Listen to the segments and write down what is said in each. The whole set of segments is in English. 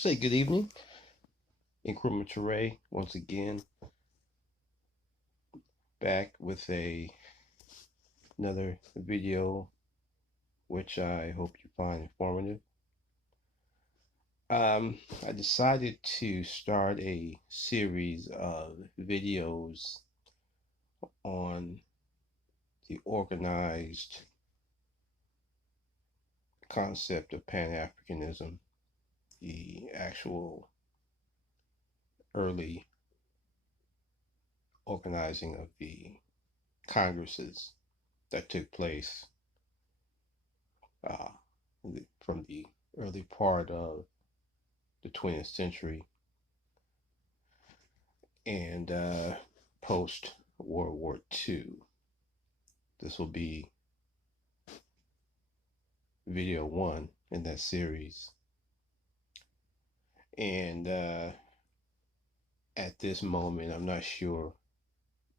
Say good evening, Increment Ray, once again back with another video, which I hope you find informative. I decided to start a series of videos on the organized concept of Pan-Africanism, the actual early organizing of the congresses that took place uh, from the early part of the 20th century and post World War II. This will be video one in that series. And at this moment, I'm not sure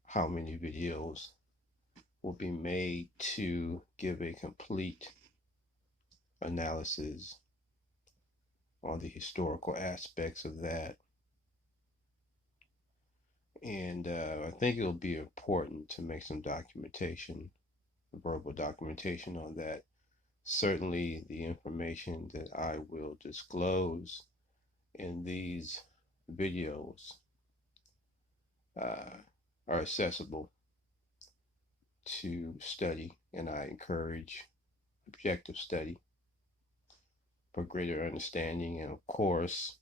how many videos will be made to give a complete analysis on the historical aspects of that. And I think it'll be important to make some documentation, verbal documentation on that. Certainly, the information that I will disclose in these videos are accessible to study, and I encourage objective study for greater understanding, and of course,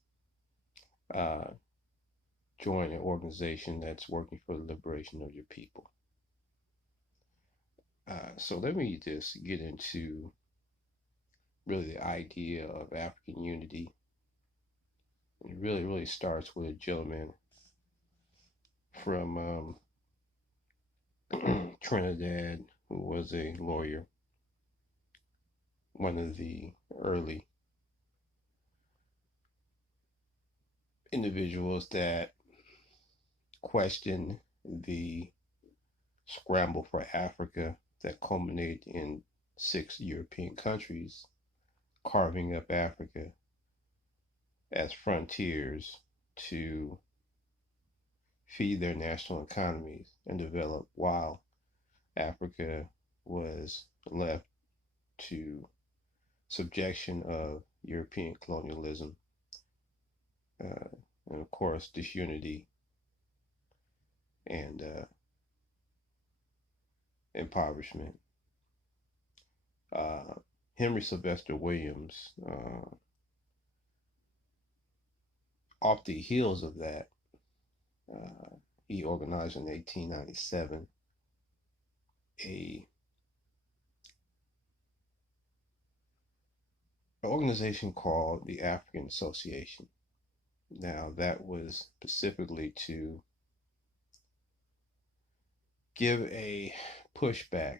uh, join an organization that's working for the liberation of your people. So let me just get into really the idea of African unity. It really starts with a gentleman from Trinidad who was a lawyer, one of the early individuals that questioned the scramble for Africa that culminated in 6 European countries carving up Africa as frontiers to feed their national economies and develop, while Africa was left to subjection of European colonialism, and of course disunity and impoverishment. Uh, Henry Sylvester Williams, off the heels of that, uh, he organized in 1897 a organization called the African Association. Now, that was specifically to give a pushback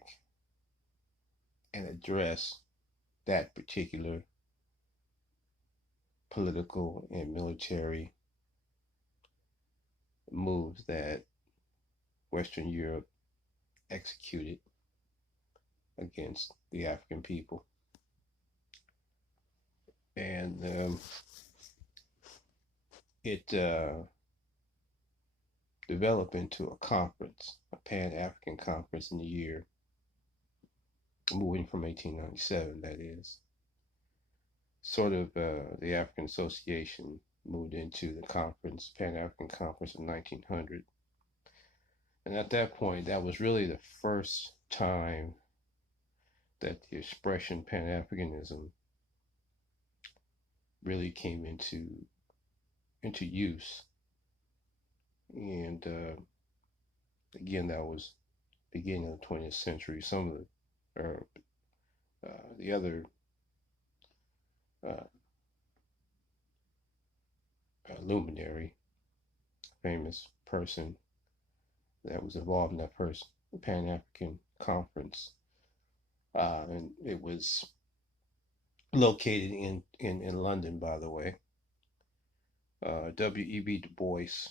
and address that particular political and military moves that Western Europe executed against the African people. And it developed into a conference, a Pan-African conference in the year, moving from 1897, that is. Sort of the African Association moved into the conference, Pan-African Conference in 1900. And at that point, that was really the first time that the expression Pan-Africanism really came into use. And again, that was beginning of the 20th century. Some of the other luminary, famous person that was involved in that first Pan-African conference, and it was located in London, by the way. W.E.B. Du Bois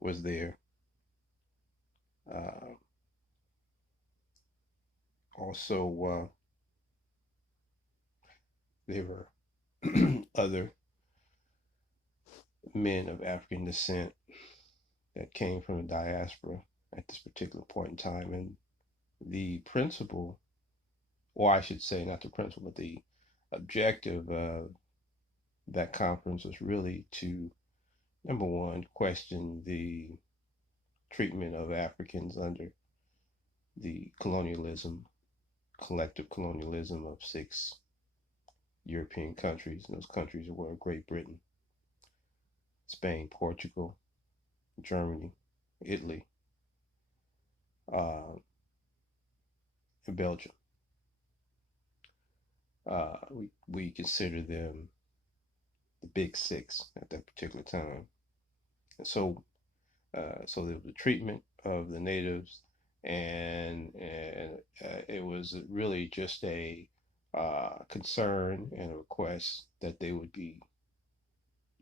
was there. Uh, Also, there were other men of African descent that came from the diaspora at this particular point in time. And the principle, or I should say, not the principle, but the objective of that conference was really to, number one, question the treatment of Africans under the colonialism, collective colonialism of 6 European countries. And those countries were Great Britain, Spain, Portugal, Germany, Italy, uh, and Belgium. We consider them the Big Six at that particular time. And so there was the treatment of the natives, and it was really just a concern and a request that they would be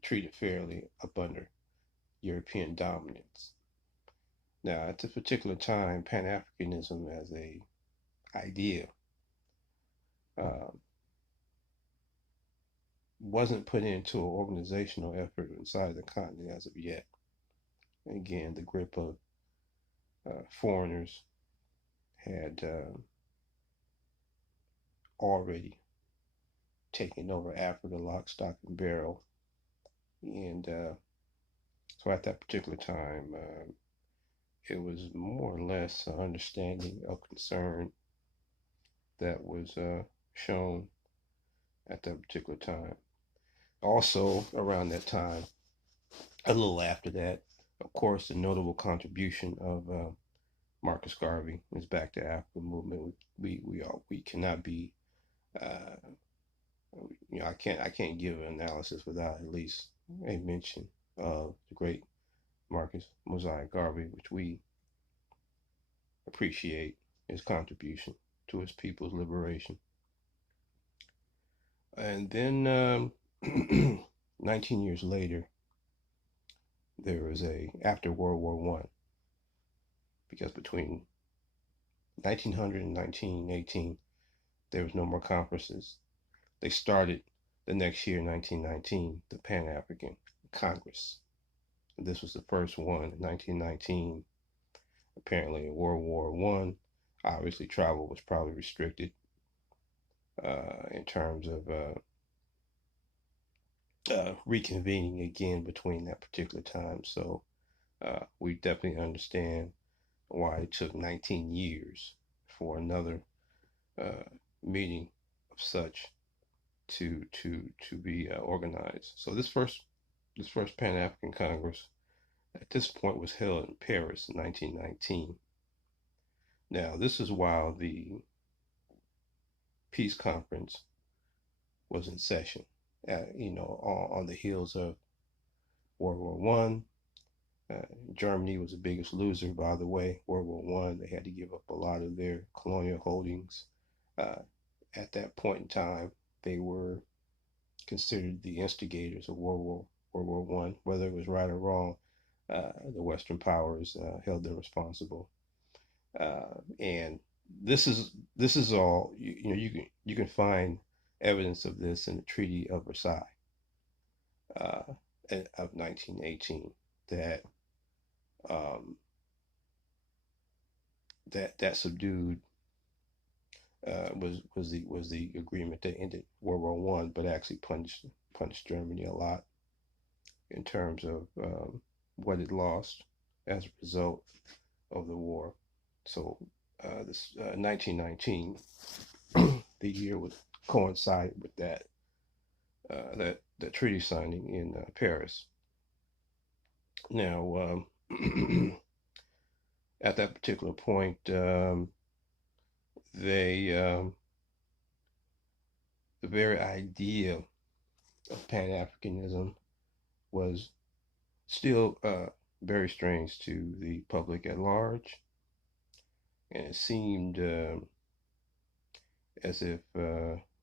treated fairly up under European dominance. Now, at this particular time, Pan-Africanism as a idea uh, wasn't put into an organizational effort inside the continent as of yet. Again, the grip of foreigners had already taken over Africa lock, stock, and barrel. And so at that particular time, it was more or less an understanding of concern that was shown at that particular time. Also, around that time, a little after that, of course, the notable contribution of Marcus Garvey is Back to Africa movement. We cannot be uh, I can't give an analysis without at least a mention of the great Marcus Mosiah Garvey, which we appreciate his contribution to his people's liberation. And then 19 years later, there was after World War One, because between 1900 and 1918, there was no more conferences. They started the next year, 1919, the Pan-African Congress. This was the first one in 1919. Apparently, in World War One, obviously travel was probably restricted in terms of reconvening again between that particular time. So we definitely understand why it took 19 years for another uh, meeting of such to be organized. So this first Pan African Congress at this point was held in Paris in 1919. Now this is while the peace conference was in session. On the heels of World War One. Germany was the biggest loser, by the way. World War One, they had to give up a lot of their colonial holdings. Uh, at that point in time, they were considered the instigators of World War One. Whether it was right or wrong, the Western powers held them responsible. And this is all you can find evidence of this in the Treaty of Versailles uh, of 1918 that um, that subdued was the agreement that ended World War One, but actually punished Germany a lot in terms of what it lost as a result of the war. So this 1919, the year would coincide with that treaty signing in Paris. Now, at that particular point, they the very idea of Pan Africanism was still very strange to the public at large, and it seemed as if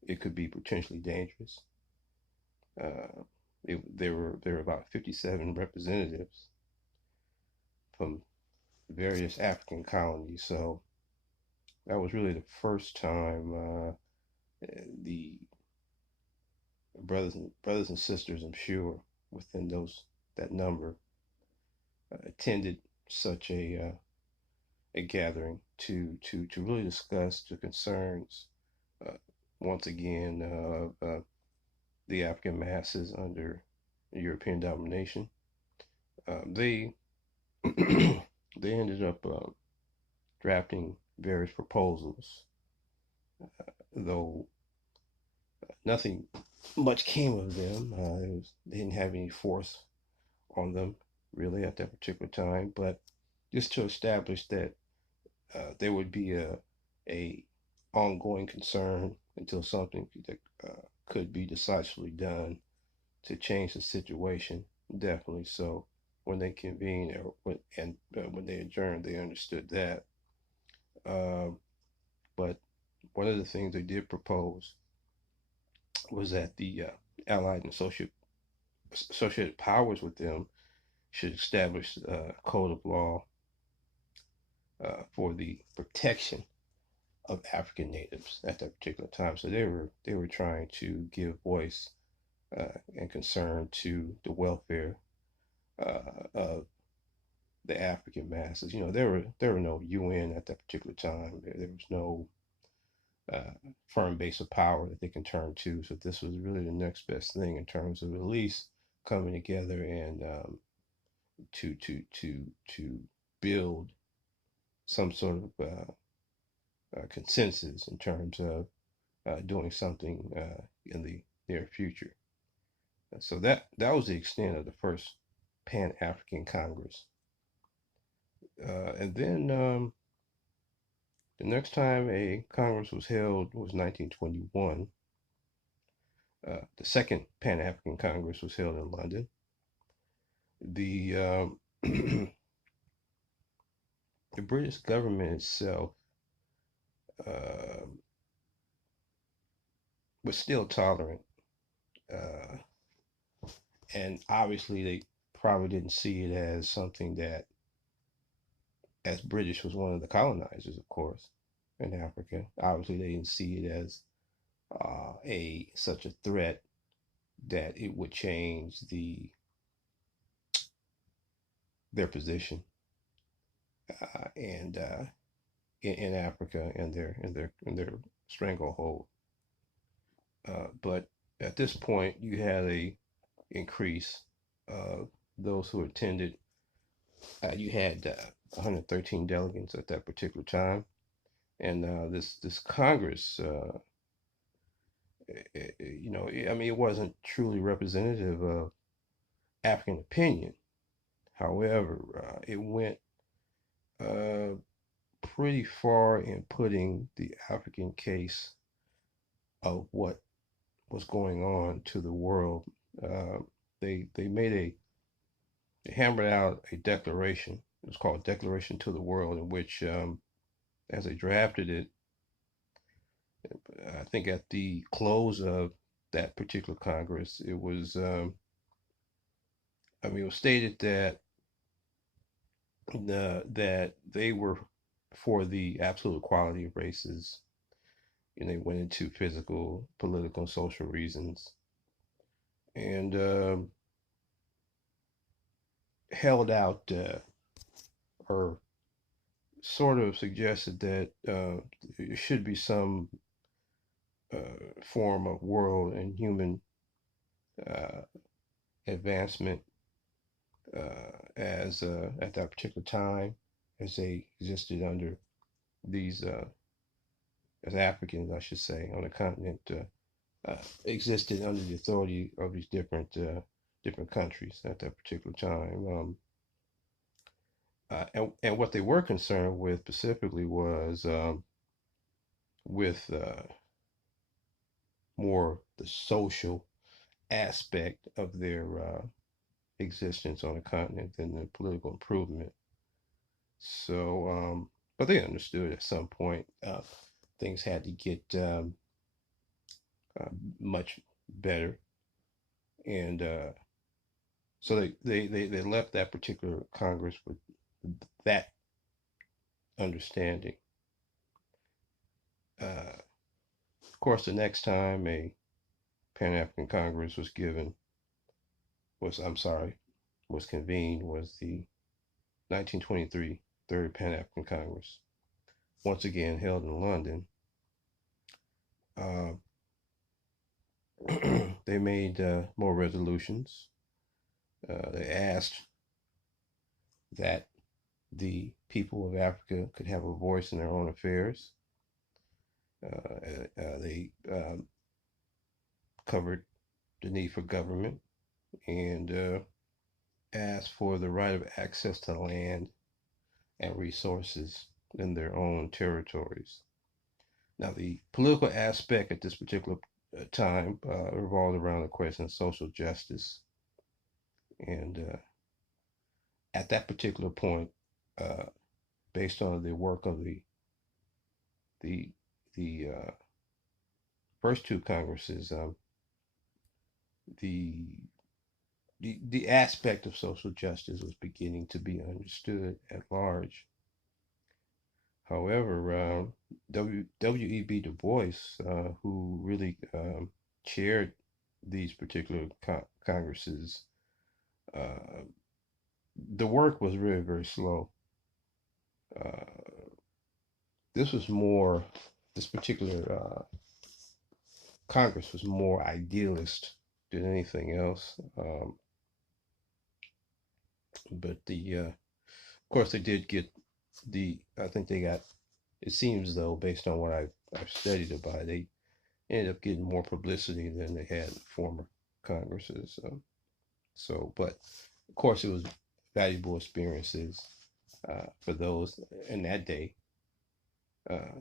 it could be potentially dangerous. Uh, there were about 57 representatives from various African colonies, so that was really the first time the brothers and sisters, I'm sure, within those that number attended such a gathering to really discuss the concerns uh, once again of the African masses under European domination. They they ended up drafting various proposals, though nothing much came of them. They didn't have any force on them really at that particular time, but just to establish that there would be a ongoing concern until something that could be decisively done to change the situation. Definitely. So when they convened when they adjourned, they understood that. Uh, but one of the things they did propose was that the allied and associated powers with them should establish a code of law for the protection of African natives at that particular time. So they were trying to give voice and concern to the welfare of the African masses. There were no UN at that particular time. There was no firm base of power that they can turn to. So this was really the next best thing in terms of at least coming together and to build some sort of consensus in terms of doing something in the near future. So that was the extent of the first Pan African Congress. And then the next time a Congress was held was 1921. The second Pan African Congress was held in London. The the British government itself uh, was still tolerant, uh, and obviously they probably didn't see it as something that, as British was one of the colonizers, of course, in Africa. Obviously, they didn't see it as a such a threat that it would change their position and in Africa and their stranglehold. But at this point, you had a increase of those who attended. You had 113 delegates at that particular time, and this Congress, I mean, it wasn't truly representative of African opinion. However, it went uh, pretty far in putting the African case of what was going on to the world. Uh, they made they hammered out a declaration. It was called Declaration to the World, in which, as they drafted it, I think at the close of that particular Congress, it was, I mean, it was stated that that they were for the absolute equality of races. And they went into physical, political, and social reasons, and held out or sort of suggested that there should be some form of world and human uh, advancement as at that particular time, as they existed under these as Africans, I should say, on the continent existed under the authority of these different countries at that particular time. And what they were concerned with specifically was with more the social aspect of their existence on the continent than the political improvement. So, but they understood at some point things had to get uh, much better, and so they left that particular Congress with that understanding. Of course, the next time a Pan African Congress was given was, I'm sorry, was convened was the 1923 Third Pan-African Congress, once again held in London. Uh, they made more resolutions. They asked that the people of Africa could have a voice in their own affairs. They covered the need for government and asked for the right of access to land and resources in their own territories. Now, the political aspect at this particular time revolved around the question of social justice. And at that particular point, uh, based on the work of the the first two Congresses, the the aspect of social justice was beginning to be understood at large. However, W.E.B. Du Bois, who really chaired these particular congresses, uh, the work was very, very slow. Uh, this was more, this particular Congress was more idealist than anything else. But of course, they did get I think they got, it seems though, based on what I've studied about it, they ended up getting more publicity than they had in former Congresses. But of course, it was valuable experiences for those in that day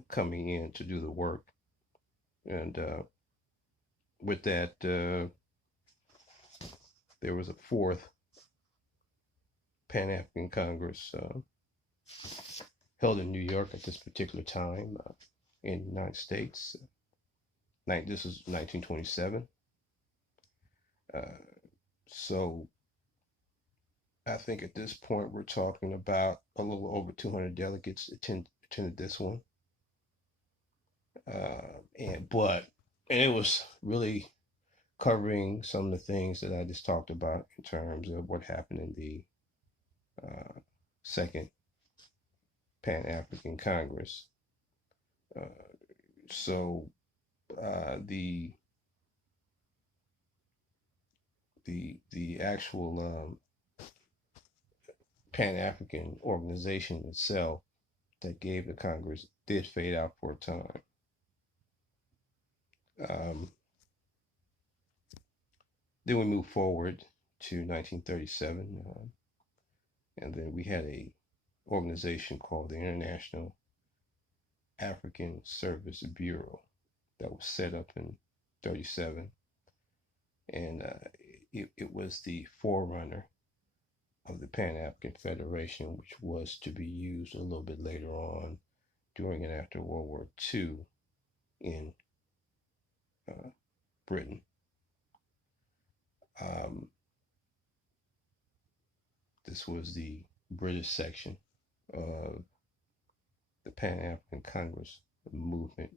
coming in to do the work. And with that, there was a fourth Pan African Congress held in New York at this particular time in the United States. This is 1927. Uh, so I think at this point we're talking about a little over 200 delegates attended this one. And it was really covering some of the things that I just talked about in terms of what happened in the Second Pan African Congress. Uh, so the actual Pan African organization itself that gave the Congress did fade out for a time. Then we move forward to 1937, and then we had a organization called the International African Service Bureau that was set up in 37, and it was the forerunner of the Pan-African Federation, which was to be used a little bit later on during and after World War II in Britain. This was the British section of the Pan-African Congress movement.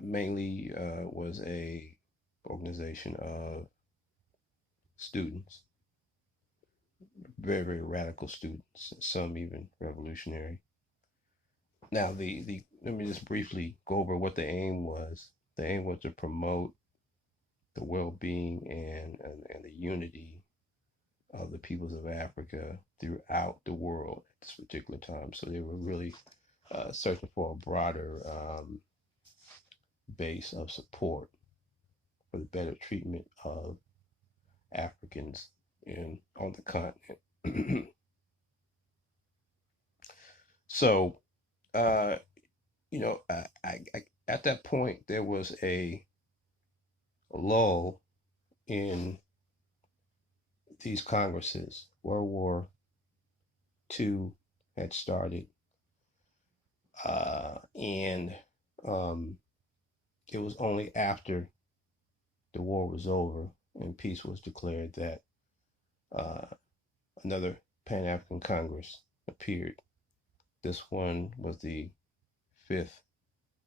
Mainly was a organization of students, very, very radical students, some even revolutionary. Now, let me just briefly go over what the aim was. The aim was to promote the well-being and the unity of the peoples of Africa throughout the world at this particular time. So they were really searching for a broader base of support for the better treatment of Africans on the continent. So, uh, at that point there was a lull in these congresses. World War II had started, and it was only after the war was over and peace was declared that uh, another Pan African Congress appeared. This one was the fifth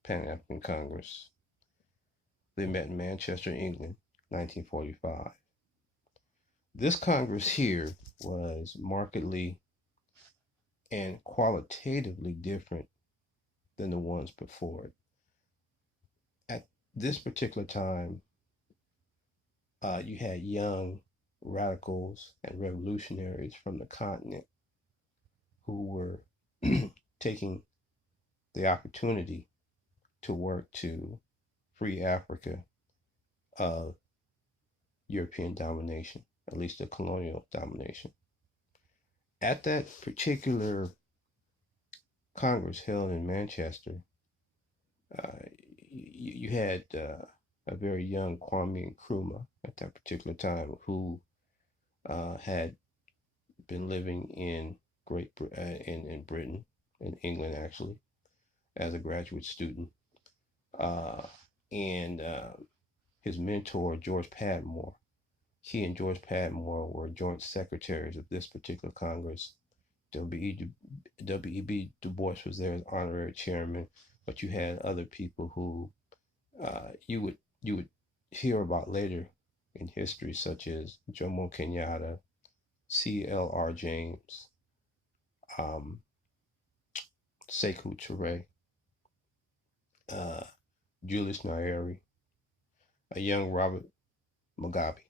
Pan African Congress. They met in Manchester, England, 1945. This Congress here was markedly and qualitatively different than the ones before it. At this particular time, you had young radicals and revolutionaries from the continent who were taking the opportunity to work to free Africa of European domination, at least the colonial domination. At that particular Congress held in Manchester, uh, you had a very young Kwame Nkrumah at that particular time who had been living in in Britain, in England actually, as a graduate student, uh, and his mentor George Padmore. He and George Padmore were joint secretaries of this particular Congress. W.E.B. Du Bois was there as honorary chairman, but you had other people who you would hear about later in history, such as Jomo Kenyatta, C.L.R. James, um, Sekou Touré, uh, Julius Nyerere, a young Robert Mugabe.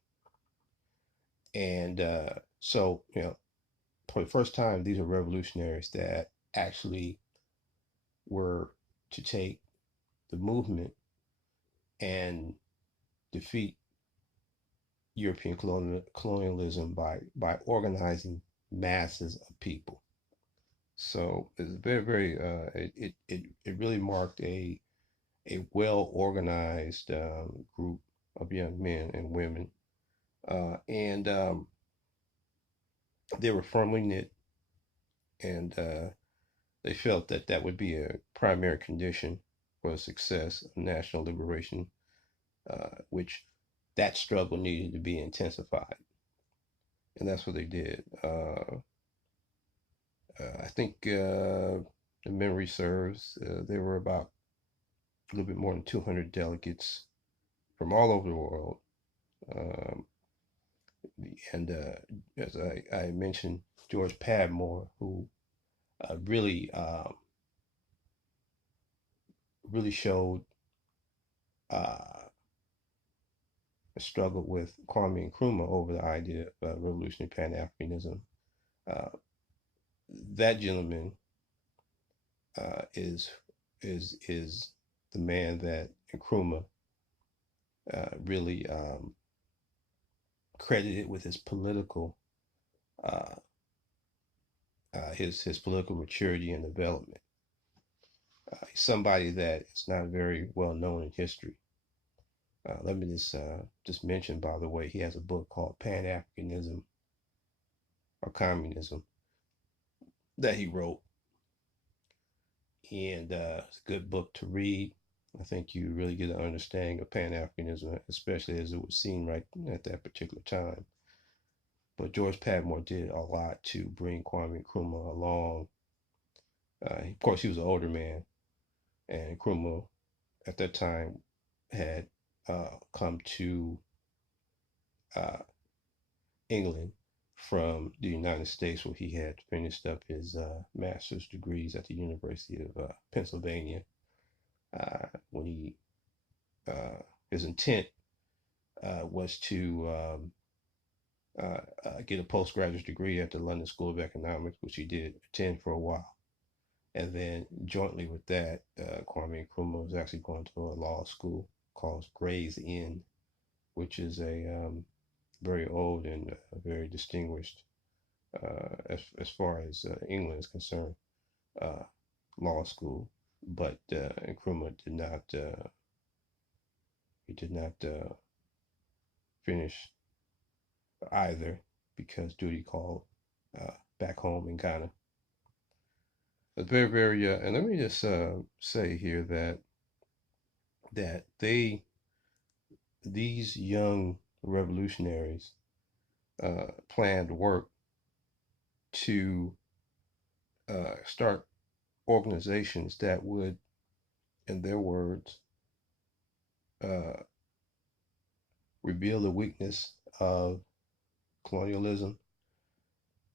And so, for the first time, these are revolutionaries that actually were to take the movement and defeat European colonialism by organizing masses of people. So it's very, very, it really marked a well organized group of young men and women. And they were firmly knit, and they felt that that would be a primary condition for the success of national liberation, which that struggle needed to be intensified. And that's what they did. I think the memory serves, there were about a little bit more than 200 delegates from all over the world. Um, and as I mentioned, George Padmore, who really showed uh, a struggle with Kwame Nkrumah over the idea of revolutionary Pan-Africanism. Uh, that gentleman is the man that Nkrumah really credited with his political uh, his political maturity and development. Somebody that is not very well known in history. Let me just mention, by the way, he has a book called Pan-Africanism or Communism that he wrote, and it's a good book to read. I think you really get an understanding of Pan-Africanism, especially as it was seen right at that particular time. But George Padmore did a lot to bring Kwame Nkrumah along. Of course, he was an older man, and Nkrumah at that time had come to uh, England from the United States, where he had finished up his master's degrees at the University of Pennsylvania. When he his intent was to get a postgraduate degree at the London School of Economics, which he did attend for a while. And then jointly with that, Kwame Nkrumah was actually going to a law school called Gray's Inn, which is a very old and very distinguished, as far as England is concerned, uh, law school. But Nkrumah did not finish either because duty called back home in Ghana. It's very, very, and let me just say here that these young revolutionaries planned work to start organizations that would, in their words, uh, reveal the weakness of colonialism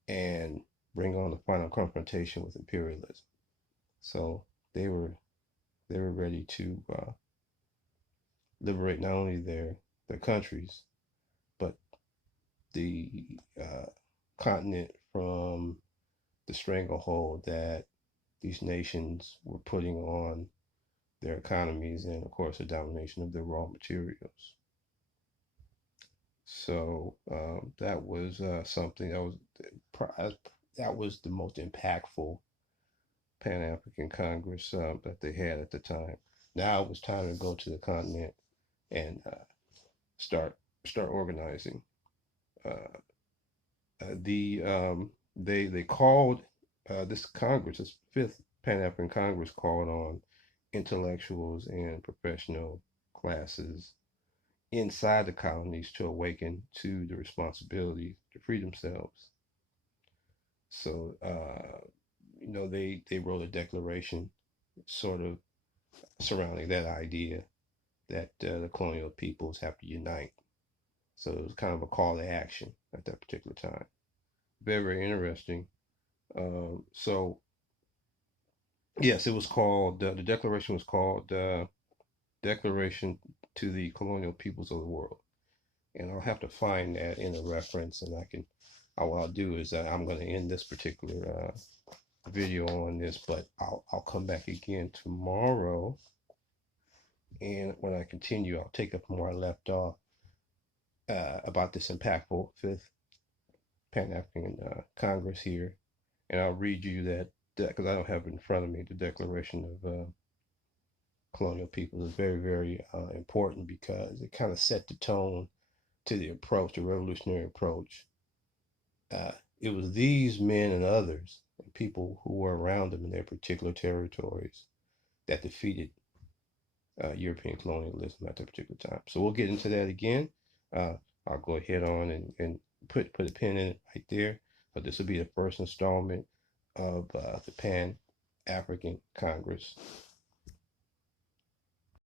and bring on the final confrontation with imperialism. So they were ready to liberate not only their countries but the continent from the stranglehold that these nations were putting on their economies and, of course, the domination of their raw materials. So that was something that was the most impactful Pan-African Congress that they had at the time. Now it was time to go to the continent and start organizing. Uh, they called this Congress, this fifth Pan-African Congress, called on intellectuals and professional classes inside the colonies to awaken to the responsibility to free themselves. So they wrote a declaration, sort of surrounding that idea that the colonial peoples have to unite. So it was kind of a call to action at that particular time. Very, very interesting. So yes, it was called the declaration was called Declaration to the Colonial Peoples of the World, and I'll have to find that in a reference, and what I'll do is I'm going to end this particular video on this, but I'll come back again tomorrow, and when I continue, I'll take up from where I left off about this impactful fifth Pan-African Congress here, and I'll read you that because I don't have it in front of me. The Declaration of Colonial Peoples is very, very important because it kind of set the tone to the approach, the revolutionary approach. It was these men and others, and people who were around them in their particular territories, that defeated European colonialism at that particular time. So we'll get into that again. I'll go ahead on and put a pin in it right there. But this will be the first installment of the Pan African Congress.